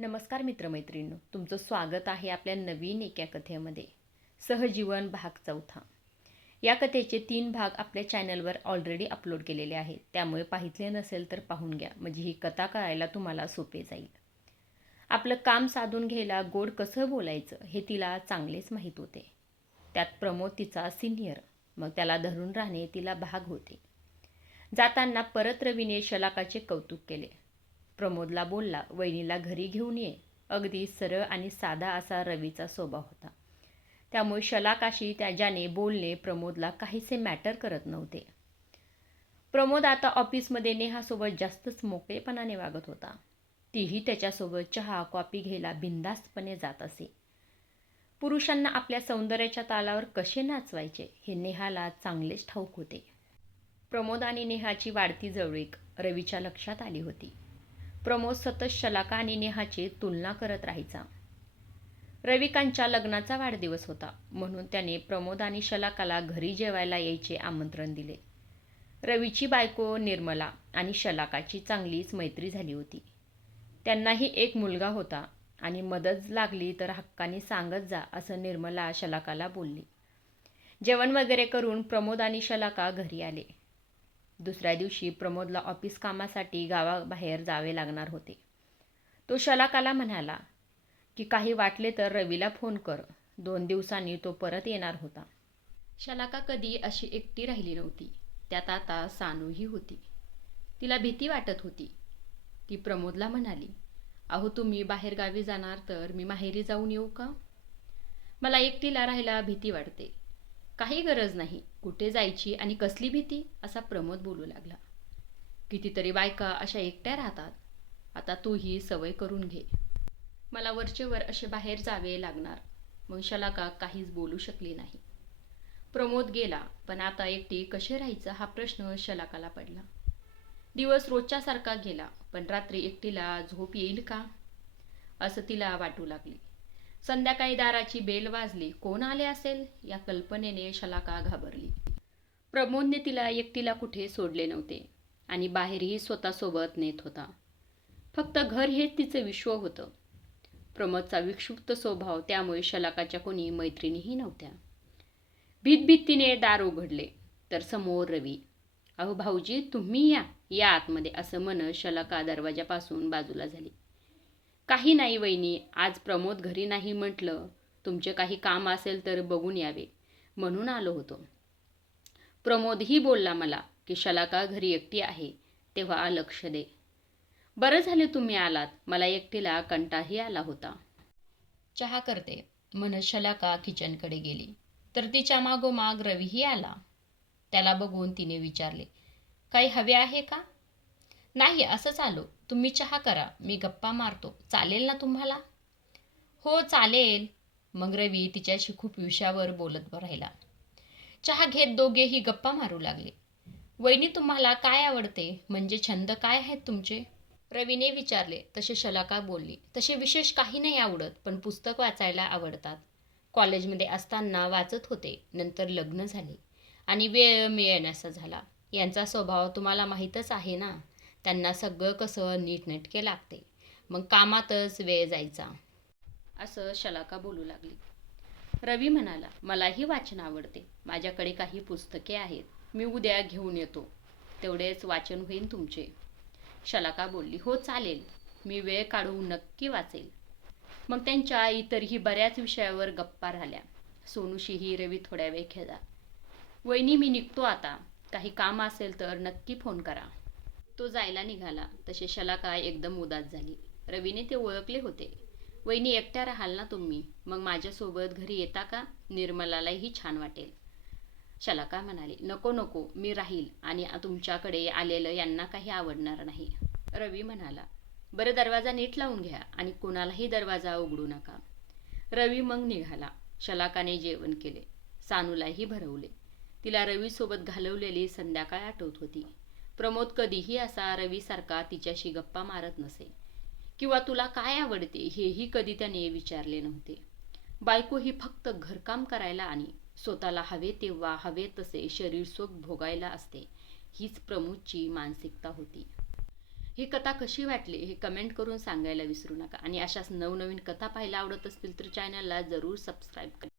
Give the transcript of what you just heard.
नमस्कार मित्रमैत्रिणींनो तुमचं स्वागत आहे आपल्या नवीन एका कथेमध्ये सहजीवन भाग चौथा. या कथेचे तीन भाग आपल्या चॅनलवर ऑलरेडी अपलोड केलेले आहेत. त्यामुळे पाहितले नसेल तर पाहून घ्या म्हणजे ही कथा करायला तुम्हाला सोपे जाईल. आपलं काम साधून घ्यायला गोड कसं बोलायचं हे तिला चांगलेच माहीत होते. त्यात प्रमोद तिचा सिनियर मग त्याला धरून राहणे तिला भाग होते. जाताना परत रवीने शलाकाचे कौतुक केले. प्रमोदला बोलला वहिनीला घरी घेऊन ये. अगदी सरळ आणि साधा असा रवीचा स्वभाव होता. त्यामुळे शलाकाशी त्याच्याने बोलणे प्रमोदला काहीसे मॅटर करत नव्हते. प्रमोद आता ऑफिसमध्ये नेहासोबत जास्तच मोकळेपणाने वागत होता. तीही त्याच्यासोबत चहा कॉफी घ्यायला बिंदास्तपणे जात असे. पुरुषांना आपल्या सौंदर्याच्या तालावर कसे नाचवायचे हे नेहाला चांगलेच ठाऊक होते. प्रमोद आणि नेहाची वाढती जवळीक रवीच्या लक्षात आली होती. प्रमोद सतत शलाका आणि नेहाची तुलना करत राहायचा. रविकांच्या लग्नाचा वाढदिवस होता म्हणून त्याने प्रमोद आणि शलाकाला घरी जेवायला यायचे आमंत्रण दिले. रवीची बायको निर्मला आणि शलाकाची चांगलीच मैत्री झाली होती. त्यांनाही एक मुलगा होता आणि मदत लागली तर हक्काने सांगत जा असं निर्मला शलाकाला बोलली. जेवण वगैरे करून प्रमोद आणि शलाका घरी आले. दुसऱ्या दिवशी प्रमोदला ऑफिस कामासाठी गावाबाहेर जावे लागणार होते. तो शलाकाला म्हणाला की काही वाटले तर रवीला फोन कर. दोन दिवसांनी तो परत येणार होता. शलाका कधी अशी एकटी राहिली नव्हती. त्यात आता सानूही होती. तिला भीती वाटत होती. ती प्रमोदला म्हणाली अहो तुम्ही बाहेरगावी जाणार तर मी माहेरी जाऊन येऊ का? मला एकटीला राहायला भीती वाटते. काही गरज नाही. कुठे जायची आणि कसली भीती? असा प्रमोद बोलू लागला. कितीतरी बायका अशा एकट्या राहतात. आता तू ही सवय करून घे. मला वरचेवर असे बाहेर जावे लागणार. मग का काहीच बोलू शकली नाही. प्रमोद गेला पण आता एकटी कसे राहायचं हा प्रश्न शलाकाला पडला. दिवस रोजच्यासारखा गेला पण रात्री एकटीला झोप येईल का? असं तिला वाटू लागली. संध्याकाळी दाराची बेल वाजली. कोण आले असेल? या कल्पनेने शलाका घाबरली. प्रमोदने तिला एकटीला कुठे सोडले नव्हते आणि बाहेरही स्वतःसोबत नेत होता. फक्त घर हेच तिचं विश्व होतं. प्रमोदचा विक्षुप्त स्वभाव त्यामुळे शलाकाच्या कोणी मैत्रिणीही नव्हत्या. भीत दार उघडले. तर समोर रवी अहो भाऊजी तुम्ही या या आतमध्ये असं म्हणत शलाका दरवाजापासून बाजूला झाली. काही नाही वहिनी आज प्रमोद घरी नाही म्हटलं. तुमचे काही काम असेल तर बघून यावे. म्हणून आलो होतो. प्रमोदही बोलला मला की शलाका घरी एकटी आहे? तेव्हा लक्ष दे. बरं झाले तुम्ही आलात. मला एकटीला कंटाही आला होता. चहा करते. म्हणत शलाका किचनकडे गेली. तर तिच्या मागोमाग रवीही आला. त्याला बघून तिने विचारले काही हवे आहे का? नाही असंच आलो. तुम्ही चहा करा मी गप्पा मारतो. चालेल ना तुम्हाला? हो चालेल. मग रवी तिच्याशी खूप विषयावर बोलत राहिला. चहा घेत दोघेही गप्पा मारू लागले. वहिनी तुम्हाला काय आवडते? म्हणजे छंद काय आहेत तुमचे? रवीने विचारले. तसे शलाका बोलली. तसे विशेष काही नाही आवडत पण पुस्तक वाचायला आवडतात. कॉलेजमध्ये असताना वाचत होते. नंतर लग्न झाले. आणि वेळ मिळण्याचा झाला. यांचा स्वभाव तुम्हाला माहीतच आहे ना? त्यांना सगळं कसं नीटनेटके लागते. मग कामातच वेळ जायचा. असं शलाका बोलू लागली. रवी म्हणाला मलाही वाचन आवडते. माझ्याकडे काही पुस्तके आहेत. मी उद्या घेऊन येतो. तेवढेच वाचन होईल तुमचे. शलाका बोलली हो चालेल. मी वेळ काढून नक्की वाचेल. मग त्यांच्या इतरही बऱ्याच विषयावर गप्पा राहिल्या. सोनूशीही रवी थोड्या वेळ खेळला. वहिनी मी निघतो आता. काही काम असेल तर नक्की फोन करा. तो जायला निघाला. तसे शलाका एकदम उदास झाली. रवीने ते ओळखले होते. वहिनी एकट्या राहाल ना तुम्ही. मग माझ्यासोबत घरी येता का? निर्मलालाही छान वाटेल. शलाका म्हणाली नको नको. मी राहील आणि तुमच्याकडे आलेलं यांना काही आवडणार नाही. रवी म्हणाला बरं दरवाजा नीट लावून घ्या आणि कोणालाही दरवाजा उघडू नका. रवी मग निघाला. शलाकाने जेवण केले. सानूलाही भरवले. तिला रवीसोबत घालवलेली संध्याकाळ आठवत होती. प्रमोद कधीही असा रवीसारखा तिच्याशी गप्पा मारत नसे. किंवा तुला काय आवडते हेही कधी त्याने विचारले नव्हते. बायको ही फक्त घरकाम करायला आणि स्वतःला हवे तेव्हा हवे तसे शरीर सुख भोगायला असते हीच प्रमोदची मानसिकता होती. ही कथा कशी वाटली हे कमेंट करून सांगायला विसरू नका. आणि अशाच नवनवीन कथा पाहायला आवडत असतील तर चॅनलला जरूर सबस्क्राईब करा.